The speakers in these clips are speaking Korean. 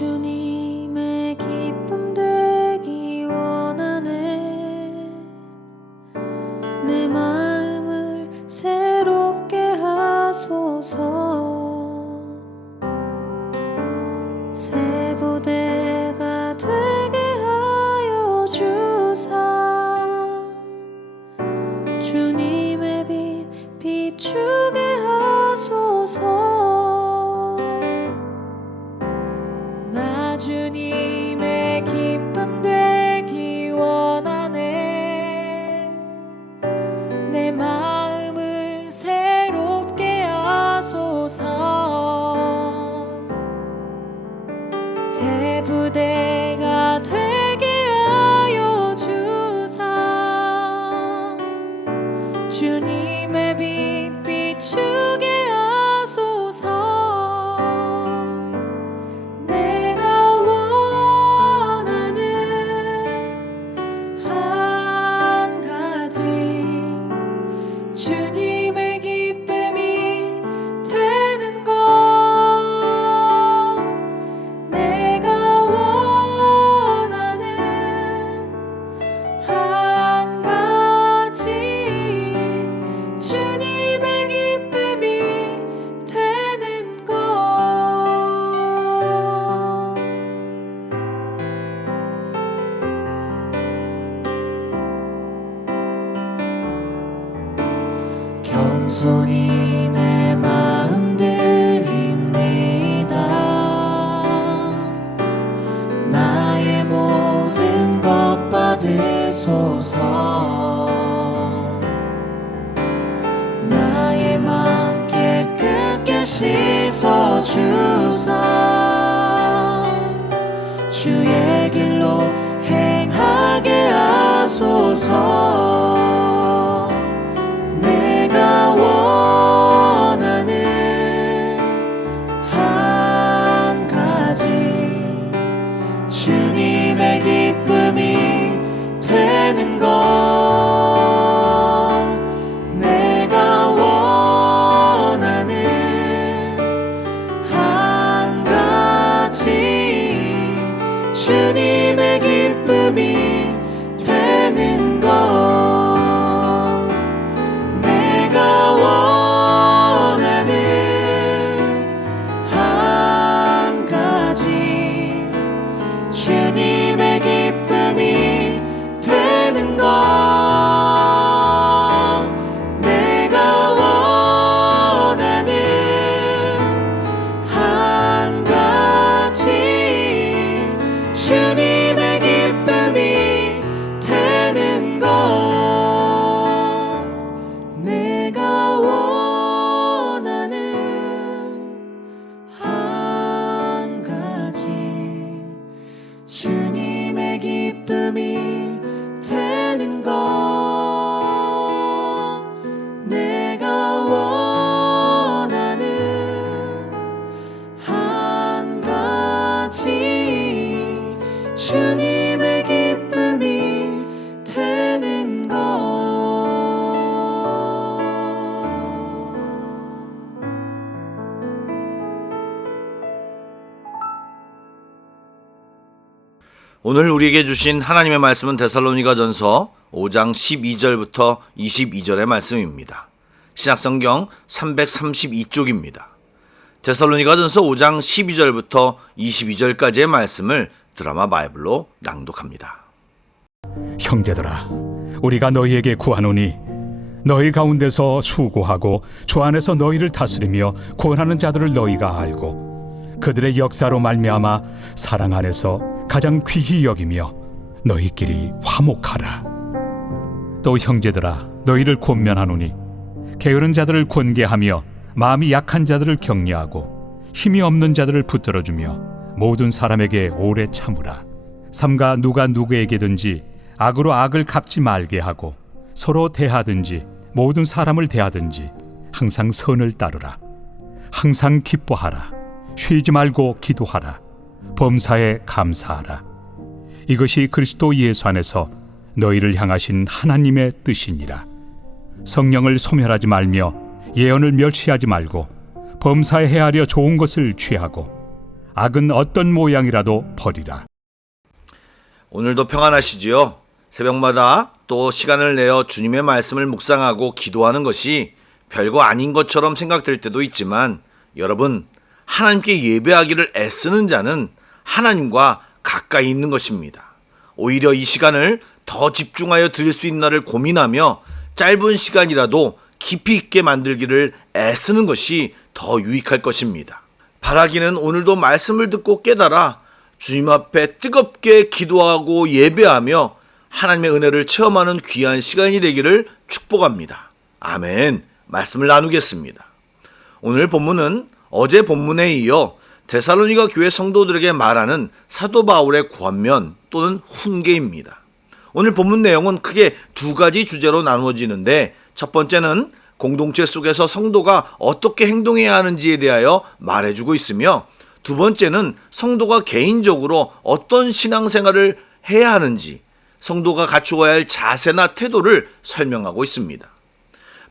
주님의 기쁨 되기 원하네. 내 마음을 새롭게 하소서. 새 부대가 되게 하여 주사. 주님의 빛 비추게 하소서. 나 주님의 기쁨 되기 원하네. 내 마음을 새롭게 하소서. 새 부대가 되게 하여 주사. 주님의 빛 비추게 하소서. 내가 원하는 한 가지, 주님의 기쁨이 되는 것. 내가 원하는 한 가지, 주님의 기쁨이 되는 것. 겸손히 내 마음 드립니다. 나의 모든 것 받으소서. 나의 마음 깨끗게 씻어주사. 주의 길로 행하게 하소서. 내가 원하는 한 가지, 주님의 기쁨이 되는 것. 내가 원하는 한 가지, 주님의 기쁨이 되는 것. 내가 원하는 한 가지, 주님의 기쁨이 되는 것. 내가 원하는 한 가지, 주님의 기쁨이 되는 것. 내가 원하는 한 가지, 주님의 기쁨이 되는 것. 내가 원하는 한 가지, 주님의 기쁨이 되는 것. 오늘 우리에게 주신 하나님의 말씀은 데살로니가전서 5장 12절부터 22절의 말씀입니다. 신약성경 332쪽입니다. 데살로니가전서 5장 12절부터 22절까지의 말씀을 드라마 바이블로 낭독합니다. 형제들아, 우리가 너희에게 구하노니 너희 가운데서 수고하고 주 안에서 너희를 다스리며 권하는 자들을 너희가 알고 그들의 역사로 말미암아 사랑 안에서 가장 귀히 여기며 너희끼리 화목하라. 또 형제들아, 너희를 권면하노니 게으른 자들을 권계하며 마음이 약한 자들을 격려하고 힘이 없는 자들을 붙들어주며 모든 사람에게 오래 참으라. 삼가 누가 누구에게든지 악으로 악을 갚지 말게 하고 서로 대하든지 모든 사람을 대하든지 항상 선을 따르라. 항상 기뻐하라. 쉬지 말고 기도하라. 범사에 감사하라. 이것이 그리스도 예수 안에서 너희를 향하신 하나님의 뜻이니라. 성령을 소멸하지 말며 예언을 멸시하지 말고 범사에 헤아려 좋은 것을 취하고 악은 어떤 모양이라도 버리라. 오늘도 평안하시지요? 새벽마다 또 시간을 내어 주님의 말씀을 묵상하고 기도하는 것이 별거 아닌 것처럼 생각될 때도 있지만 여러분, 하나님께 예배하기를 애쓰는 자는 하나님과 가까이 있는 것입니다. 오히려 이 시간을 더 집중하여 드릴 수 있나를 고민하며 짧은 시간이라도 깊이 있게 만들기를 애쓰는 것이 더 유익할 것입니다. 바라기는 오늘도 말씀을 듣고 깨달아 주님 앞에 뜨겁게 기도하고 예배하며 하나님의 은혜를 체험하는 귀한 시간이 되기를 축복합니다. 아멘. 말씀을 나누겠습니다. 오늘 본문은 어제 본문에 이어 데살로니가 교회 성도들에게 말하는 사도 바울의 권면 또는 훈계입니다. 오늘 본문 내용은 크게 두 가지 주제로 나누어지는데, 첫 번째는 공동체 속에서 성도가 어떻게 행동해야 하는지에 대하여 말해주고 있으며, 두 번째는 성도가 개인적으로 어떤 신앙생활을 해야 하는지, 성도가 갖추어야 할 자세나 태도를 설명하고 있습니다.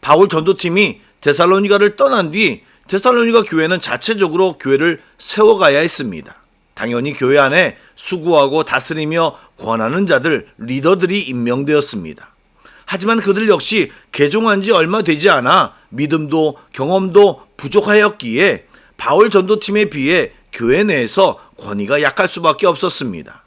바울 전도팀이 데살로니가를 떠난 뒤 데살로니가 교회는 자체적으로 교회를 세워가야 했습니다. 당연히 교회 안에 수고하고 다스리며 권하는 자들, 리더들이 임명되었습니다. 하지만 그들 역시 개종한 지 얼마 되지 않아 믿음도 경험도 부족하였기에 바울 전도팀에 비해 교회 내에서 권위가 약할 수밖에 없었습니다.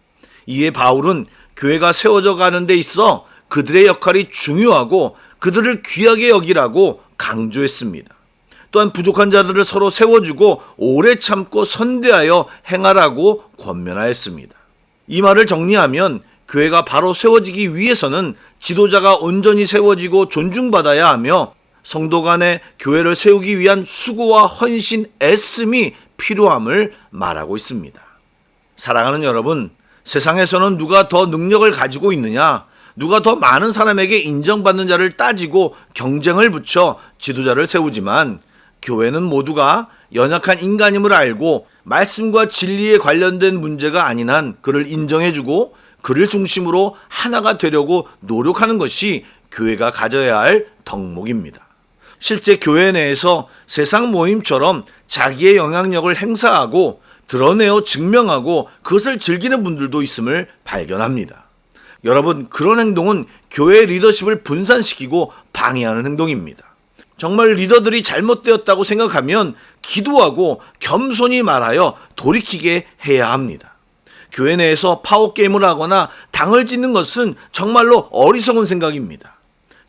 이에 바울은 교회가 세워져 가는 데 있어 그들의 역할이 중요하고 그들을 귀하게 여기라고 강조했습니다. 또한 부족한 자들을 서로 세워주고 오래 참고 선대하여 행하라고 권면하였습니다. 이 말을 정리하면 교회가 바로 세워지기 위해서는 지도자가 온전히 세워지고 존중받아야 하며 성도 간에 교회를 세우기 위한 수고와 헌신, 애씀이 필요함을 말하고 있습니다. 사랑하는 여러분, 세상에서는 누가 더 능력을 가지고 있느냐, 누가 더 많은 사람에게 인정받는 자를 따지고 경쟁을 붙여 지도자를 세우지만, 교회는 모두가 연약한 인간임을 알고 말씀과 진리에 관련된 문제가 아닌 한 그를 인정해주고 그를 중심으로 하나가 되려고 노력하는 것이 교회가 가져야 할 덕목입니다. 실제 교회 내에서 세상 모임처럼 자기의 영향력을 행사하고 드러내어 증명하고 그것을 즐기는 분들도 있음을 발견합니다. 여러분, 그런 행동은 교회의 리더십을 분산시키고 방해하는 행동입니다. 정말 리더들이 잘못되었다고 생각하면 기도하고 겸손히 말하여 돌이키게 해야 합니다. 교회 내에서 파워게임을 하거나 당을 짓는 것은 정말로 어리석은 생각입니다.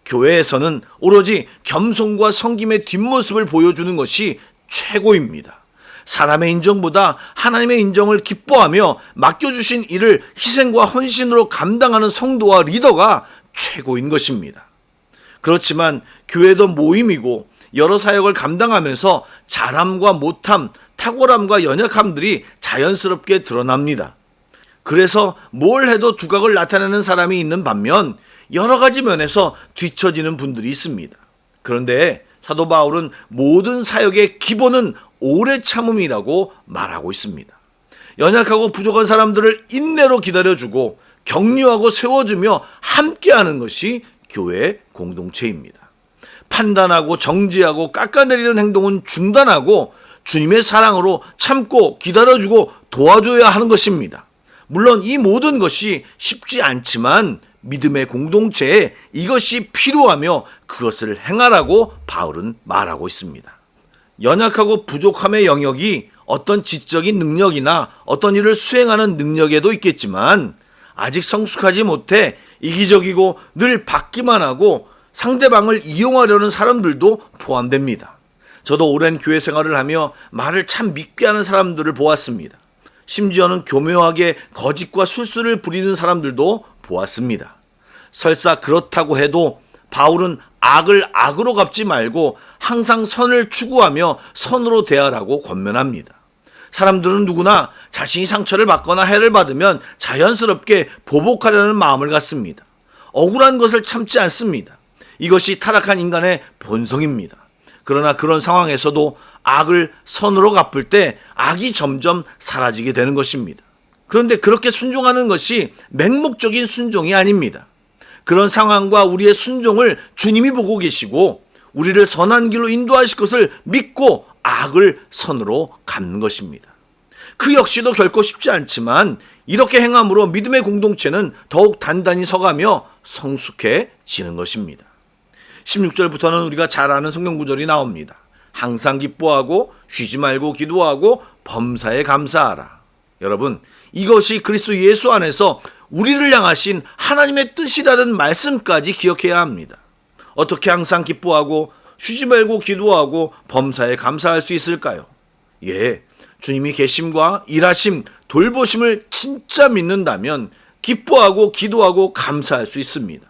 교회에서는 오로지 겸손과 섬김의 뒷모습을 보여주는 것이 최고입니다. 사람의 인정보다 하나님의 인정을 기뻐하며 맡겨주신 일을 희생과 헌신으로 감당하는 성도와 리더가 최고인 것입니다. 그렇지만 교회도 모임이고 여러 사역을 감당하면서 잘함과 못함, 탁월함과 연약함들이 자연스럽게 드러납니다. 그래서 뭘 해도 두각을 나타내는 사람이 있는 반면 여러 가지 면에서 뒤처지는 분들이 있습니다. 그런데 사도 바울은 모든 사역의 기본은 오래 참음이라고 말하고 있습니다. 연약하고 부족한 사람들을 인내로 기다려주고 격려하고 세워주며 함께하는 것이 교회 공동체입니다. 판단하고 정죄하고 깎아내리는 행동은 중단하고 주님의 사랑으로 참고 기다려주고 도와줘야 하는 것입니다. 물론 이 모든 것이 쉽지 않지만 믿음의 공동체에 이것이 필요하며 그것을 행하라고 바울은 말하고 있습니다. 연약하고 부족함의 영역이 어떤 지적인 능력이나 어떤 일을 수행하는 능력에도 있겠지만 아직 성숙하지 못해 이기적이고 늘 받기만 하고 상대방을 이용하려는 사람들도 포함됩니다. 저도 오랜 교회 생활을 하며 말을 참 믿게 하는 사람들을 보았습니다. 심지어는 교묘하게 거짓과 술수를 부리는 사람들도 보았습니다. 설사 그렇다고 해도 바울은 악을 악으로 갚지 말고 항상 선을 추구하며 선으로 대하라고 권면합니다. 사람들은 누구나 자신이 상처를 받거나 해를 받으면 자연스럽게 보복하려는 마음을 갖습니다. 억울한 것을 참지 않습니다. 이것이 타락한 인간의 본성입니다. 그러나 그런 상황에서도 악을 선으로 갚을 때 악이 점점 사라지게 되는 것입니다. 그런데 그렇게 순종하는 것이 맹목적인 순종이 아닙니다. 그런 상황과 우리의 순종을 주님이 보고 계시고 우리를 선한 길로 인도하실 것을 믿고 악을 선으로 갚는 것입니다. 그 역시도 결코 쉽지 않지만 이렇게 행함으로 믿음의 공동체는 더욱 단단히 서가며 성숙해지는 것입니다. 16절부터는 우리가 잘 아는 성경 구절이 나옵니다. 항상 기뻐하고 쉬지 말고 기도하고 범사에 감사하라. 여러분, 이것이 그리스도 예수 안에서 우리를 향하신 하나님의 뜻이라는 말씀까지 기억해야 합니다. 어떻게 항상 기뻐하고 쉬지 말고 기도하고 범사에 감사할 수 있을까요? 주님이 계심과 일하심, 돌보심을 진짜 믿는다면 기뻐하고 기도하고 감사할 수 있습니다.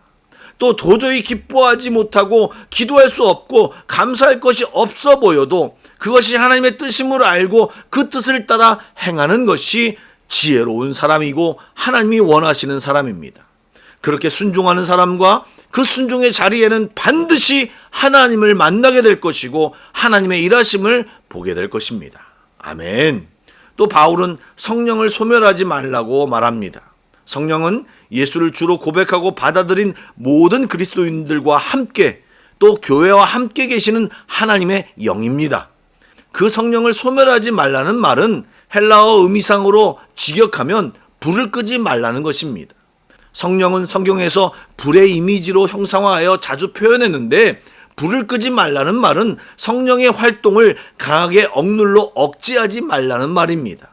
또 도저히 기뻐하지 못하고 기도할 수 없고 감사할 것이 없어 보여도 그것이 하나님의 뜻임을 알고 그 뜻을 따라 행하는 것이 지혜로운 사람이고 하나님이 원하시는 사람입니다. 그렇게 순종하는 사람과 그 순종의 자리에는 반드시 하나님을 만나게 될 것이고 하나님의 일하심을 보게 될 것입니다. 아멘. 또 바울은 성령을 소멸하지 말라고 말합니다. 성령은 예수를 주로 고백하고 받아들인 모든 그리스도인들과 함께 또 교회와 함께 계시는 하나님의 영입니다. 그 성령을 소멸하지 말라는 말은 헬라어 의미상으로 직역하면 불을 끄지 말라는 것입니다. 성령은 성경에서 불의 이미지로 형상화하여 자주 표현했는데 불을 끄지 말라는 말은 성령의 활동을 강하게 억눌러 억제하지 말라는 말입니다.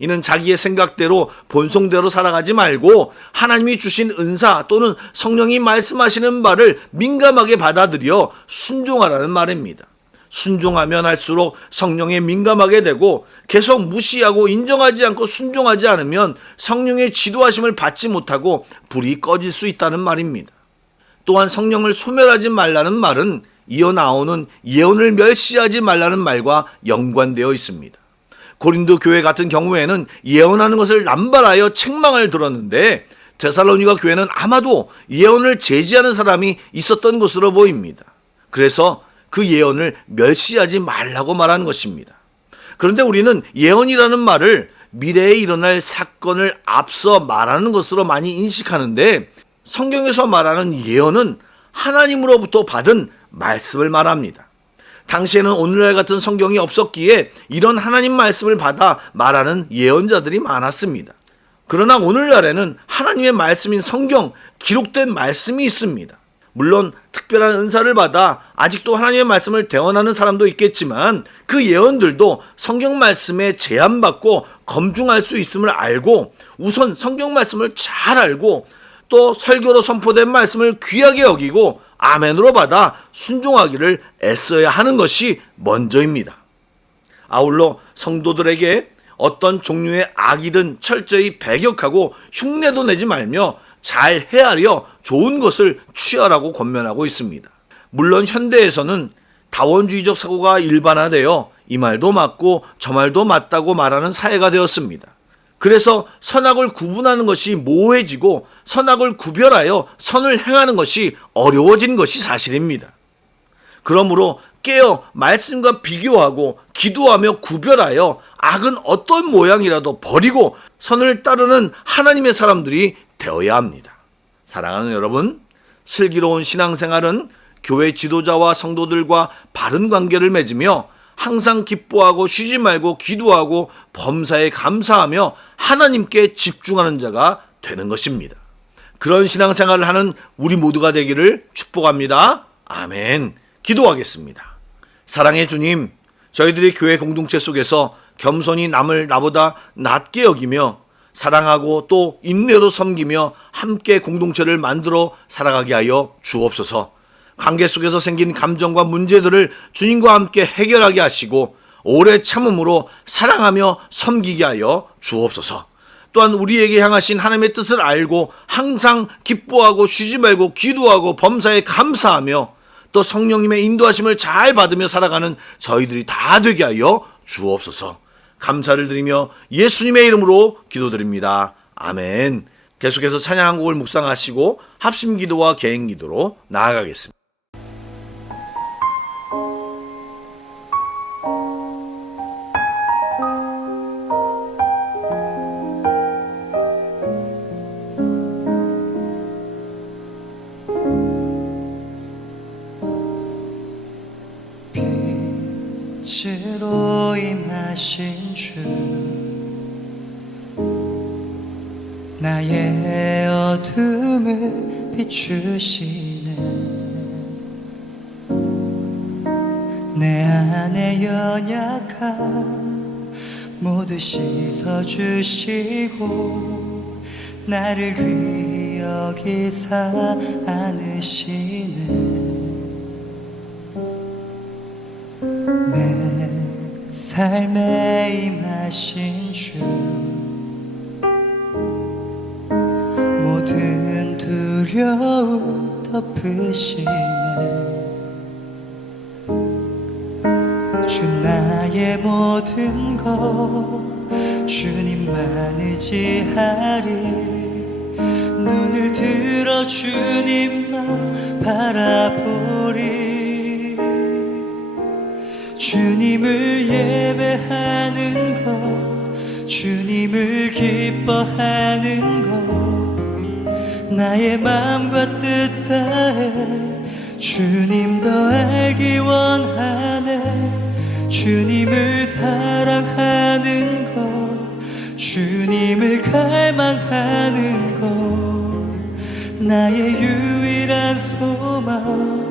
이는 자기의 생각대로 본성대로 살아가지 말고 하나님이 주신 은사 또는 성령이 말씀하시는 바를 민감하게 받아들여 순종하라는 말입니다. 순종하면 할수록 성령에 민감하게 되고 계속 무시하고 인정하지 않고 순종하지 않으면 성령의 지도하심을 받지 못하고 불이 꺼질 수 있다는 말입니다. 또한 성령을 소멸하지 말라는 말은 이어 나오는 예언을 멸시하지 말라는 말과 연관되어 있습니다. 고린도 교회 같은 경우에는 예언하는 것을 남발하여 책망을 들었는데 데살로니가 교회는 아마도 예언을 제지하는 사람이 있었던 것으로 보입니다. 그래서 그 예언을 멸시하지 말라고 말하는 것입니다. 그런데 우리는 예언이라는 말을 미래에 일어날 사건을 앞서 말하는 것으로 많이 인식하는데 성경에서 말하는 예언은 하나님으로부터 받은 말씀을 말합니다. 당시에는 오늘날 같은 성경이 없었기에 이런 하나님 말씀을 받아 말하는 예언자들이 많았습니다. 그러나 오늘날에는 하나님의 말씀인 성경, 기록된 말씀이 있습니다. 물론 특별한 은사를 받아 아직도 하나님의 말씀을 대언하는 사람도 있겠지만 그 예언들도 성경 말씀에 제한받고 검증할 수 있음을 알고 우선 성경 말씀을 잘 알고 또 설교로 선포된 말씀을 귀하게 여기고 아멘으로 받아 순종하기를 애써야 하는 것이 먼저입니다. 아울러 성도들에게 어떤 종류의 악이든 철저히 배격하고 흉내도 내지 말며 잘 헤아려 좋은 것을 취하라고 권면하고 있습니다. 물론 현대에서는 다원주의적 사고가 일반화되어 이 말도 맞고 저 말도 맞다고 말하는 사회가 되었습니다. 그래서 선악을 구분하는 것이 모호해지고 선악을 구별하여 선을 행하는 것이 어려워진 것이 사실입니다. 그러므로 깨어 말씀과 비교하고 기도하며 구별하여 악은 어떤 모양이라도 버리고 선을 따르는 하나님의 사람들이 되어야 합니다. 사랑하는 여러분, 슬기로운 신앙생활은 교회 지도자와 성도들과 바른 관계를 맺으며 항상 기뻐하고 쉬지 말고 기도하고 범사에 감사하며 하나님께 집중하는 자가 되는 것입니다. 그런 신앙생활을 하는 우리 모두가 되기를 축복합니다. 아멘. 기도하겠습니다. 사랑의 주님, 저희들이 교회 공동체 속에서 겸손히 남을 나보다 낮게 여기며 사랑하고 또 인내로 섬기며 함께 공동체를 만들어 살아가게 하여 주옵소서. 관계 속에서 생긴 감정과 문제들을 주님과 함께 해결하게 하시고 오래 참음으로 사랑하며 섬기게 하여 주옵소서. 또한 우리에게 향하신 하나님의 뜻을 알고 항상 기뻐하고 쉬지 말고 기도하고 범사에 감사하며 또 성령님의 인도하심을 잘 받으며 살아가는 저희들이 다 되게 하여 주옵소서. 감사를 드리며 예수님의 이름으로 기도드립니다. 아멘. 계속해서 찬양 한 곡을 묵상하시고 합심기도와 개인기도로 나아가겠습니다. 빛으로 임하신 주 나의 어둠을 비추시네. 내 안에 연약함 모두 씻어주시고 나를 귀히 여기사 안으시네. 내 삶에 임하신 주 모든 두려움 덮으시네. 주 나의 모든 것 주님만 의지하리. 눈을 들어 주님만 바라보리. 주님을 예배하는 것 주님을 기뻐하는 것 나의 마음과 뜻 다해 주님 더 알기 원하네. 주님을 사랑하는 것 주님을 갈망하는 것 나의 유일한 소망이라.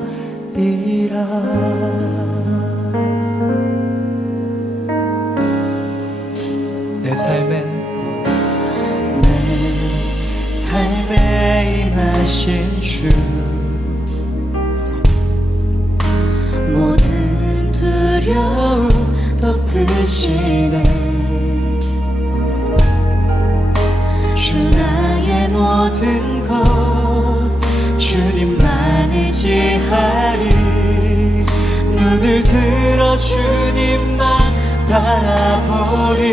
내 삶에 임하신 주 모든 두려움 덮으시네. 주 나의 모든 것 주님만 의지하리. 눈을 들어 주님만 바라보리.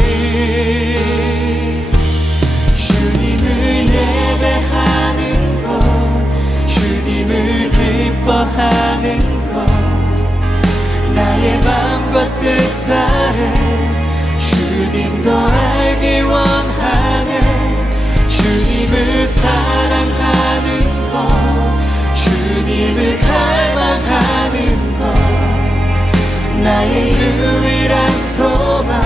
주님을 예배하는 것 주님을 기뻐하는 것 나의 마음과 뜻 다해 주님 더 알기 원하네. 주님을 사랑하는 것 주님을 갈망하는 것 나의 유일한 소망이라.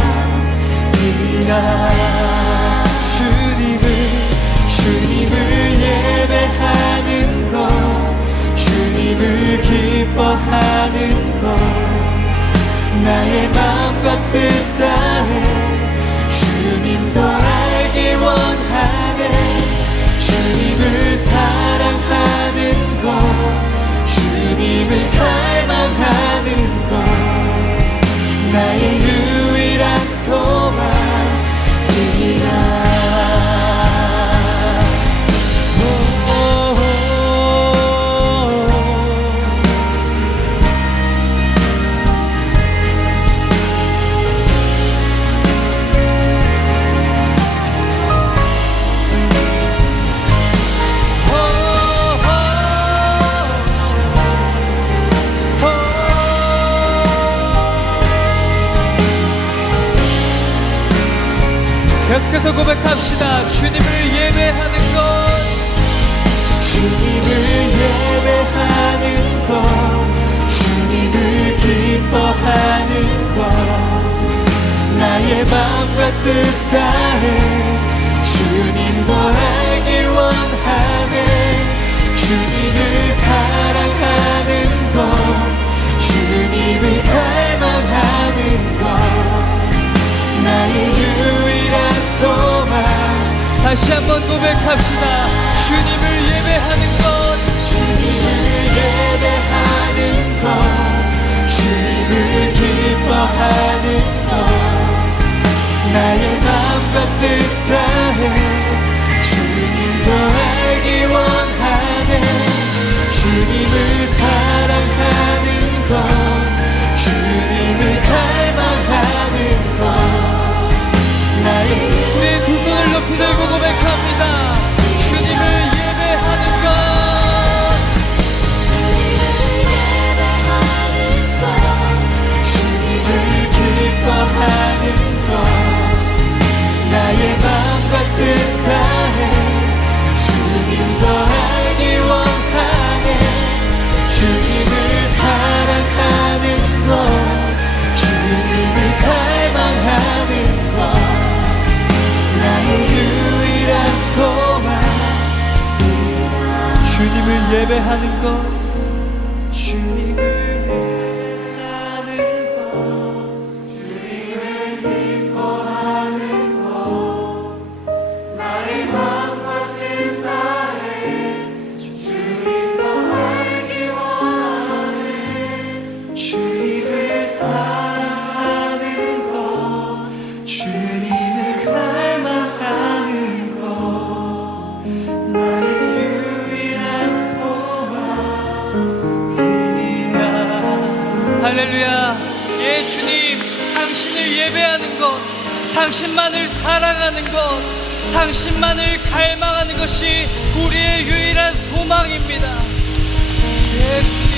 주님을 예배하는 것 주님을 기뻐하는 것 나의 마음과 뜻 다해 주님 더 알기 원하네. 주님을 사랑하는 것 주님을 갈망하는 것 나의 유일한 소망이라. 계속해서 고백합시다. 주님을 예배하는 것 주님을 예배하는 것 주님을 기뻐하는 것 나의 마음과 뜻 다해 주님 더 알기 원하네. 주님을 사랑하는 것 주님을 갈망하는 것 나의 유일한 소망. 다시 한번 고백합시다. 주님을 예배하는 것 주님을 예배하는 것 주님을 기뻐하는 것 나의 마음과 뜻 다해 주님 더 알기 원하네. 주님을 사랑하는 것 주님을 갈망하는 것 나의 우리 두 손을 높이 들고 고백합니다. 주님을 예배하는 것 주님을 기뻐하는 것 나의 마음 예배하는 것 주님을 예배하는 것 주님을 기뻐하는 것 나의 맘과 뜻다해 주님과 알기 원하네 주님을 사랑하는 것 주님을 갈망하는 것 나의 유일한 소망이라 할렐루야. 예 주님, 당신을 예배하는 것, 당신만을 사랑하는 것, 당신만을 갈망하는 것이 우리의 유일한 소망입니다. 예 주님.